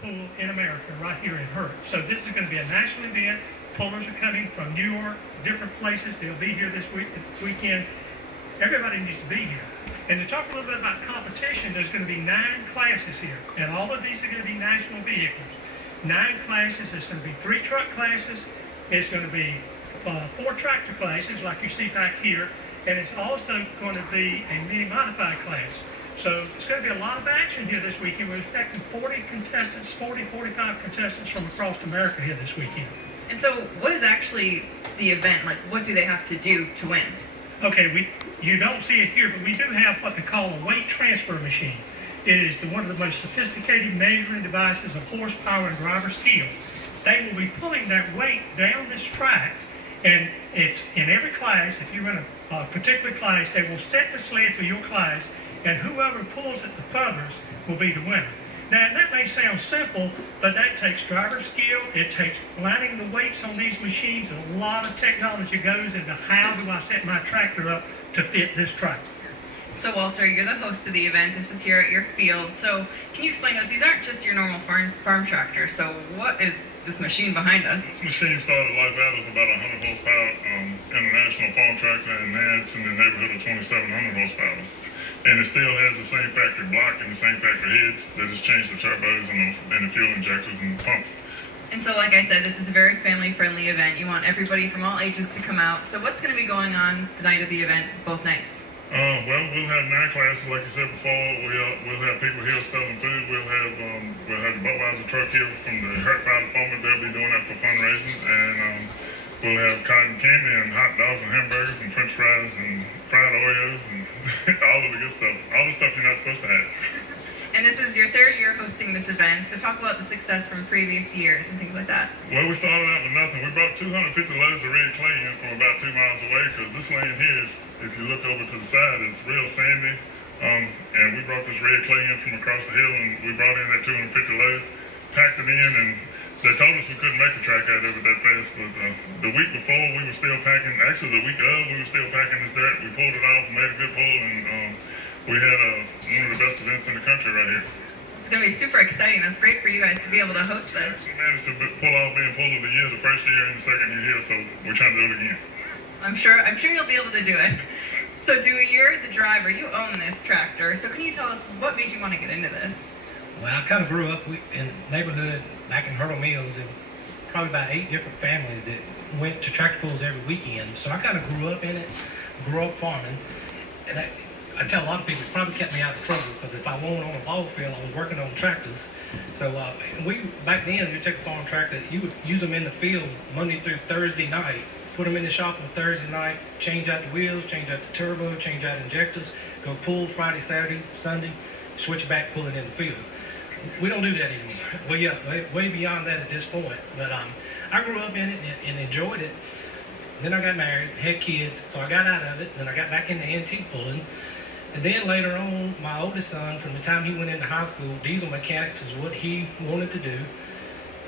pull in America right here in Hurt. So this is going to be a national event. Pullers are coming from New York, different places. They'll be here this weekend. Everybody needs to be here. And to talk a little bit about competition, there's going to be 9 classes here, and all of these are going to be national vehicles. 9 classes. There's going to be 3 truck classes. It's going to be 4 tractor classes, like you see back here, and it's also going to be a mini modified class. So it's going to be a lot of action here this weekend. We're expecting 40 contestants, 45 contestants from across America here this weekend. And so what is actually the event? Like, what do they have to do to win? Okay, you don't see it here, but we do have what they call a weight transfer machine. It is one of the most sophisticated measuring devices of horsepower and driver skill. They will be pulling that weight down this track, and it's in every class. If you run a particular class, they will set the sled for your class, and whoever pulls it the furthest will be the winner. Now, that may sound simple, but that takes driver skill. It takes lining the weights on these machines, and a lot of technology goes into how do I set my tractor up to fit this track. So Walter, you're the host of the event. This is here at your field. So can you explain to us, these aren't just your normal farm tractors. So what is this machine behind us? This machine started like that. It's about 100 horsepower international farm tractor, and now it's in the neighborhood of 2,700 horsepower. And it still has the same factory block and the same factory heads. They just changed the turbos and the fuel injectors and pumps. And so, like I said, this is a very family-friendly event. You want everybody from all ages to come out. So what's going to be going on the night of the event, both nights? Well, we'll have 9 classes, like you said before. We'll have people here selling food. We'll have the Budweiser truck here from the Hurt Fire Department. They'll be doing that for fundraising, and we'll have cotton candy and hot dogs and hamburgers and French fries and fried Oreos and all of the good stuff. All the stuff you're not supposed to have. And this is your 3rd year hosting this event. So talk about the success from previous years and things like that. Well, we started out with nothing. We brought 250 loads of red clay in from about 2 miles away, because this land here, if you look over to the side, is real sandy. And we brought this red clay in from across the hill, and we brought in that 250 loads, packed it in, and they told us we couldn't make a track out of it that fast. But the week before, we were still packing. Actually, the week of, we were still packing this dirt. We pulled it off, made a good pull, and we had one of the best events in the country right here. It's going to be super exciting. That's great for you guys to be able to host this. We managed to pull off being pull of the year the first year and the second year here, so we're trying to do it again. I'm sure you'll be able to do it. So Dewey, you're the driver. You own this tractor. So can you tell us what made you want to get into this? Well, I kind of grew up in the neighborhood back in Hurdle Mills. It was probably about 8 different families that went to tractor pulls every weekend. So I kind of grew up in it, grew up farming. And I tell a lot of people, it probably kept me out of trouble, because if I wasn't on a ball field, I was working on tractors. So back then, you take a farm tractor, you would use them in the field Monday through Thursday night, put them in the shop on Thursday night, change out the wheels, change out the turbo, change out injectors, go pull Friday, Saturday, Sunday, switch back, pull it in the field. We don't do that anymore. Well, yeah, way beyond that at this point. But I grew up in it and enjoyed it. Then I got married, had kids, so I got out of it. Then I got back into antique pulling. And then later on, my oldest son, from the time he went into high school, diesel mechanics is what he wanted to do.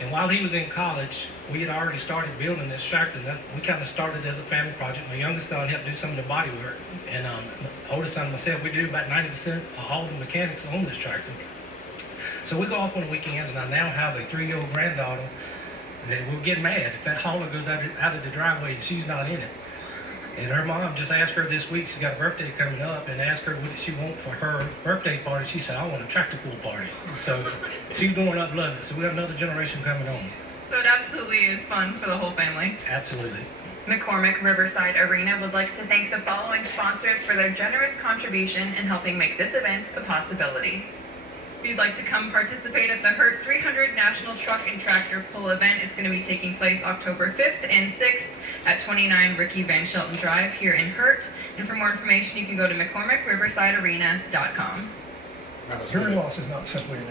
And while he was in college, we had already started building this tractor. We kind of started as a family project. My youngest son helped do some of the body work. And my oldest son and myself, we do about 90% of all the mechanics on this tractor. So we go off on the weekends, and I now have a 3-year-old granddaughter that will get mad if that hauler goes out of the driveway and she's not in it. And her mom just asked her this week, she's got a birthday coming up, and asked her what did she want for her birthday party. She said, I want a tractor pool party. So she's growing up loving it. So we have another generation coming on. So it absolutely is fun for the whole family. Absolutely. McCormick Riverside Arena would like to thank the following sponsors for their generous contribution in helping make this event a possibility. If you'd like to come participate at the Hurt 300 National Truck and Tractor Pull event, it's going to be taking place October 5th and 6th at 29 Ricky Van Shelton Drive here in Hurt. And for more information, you can go to McCormickRiversideArena.com. Hearing loss is not simply an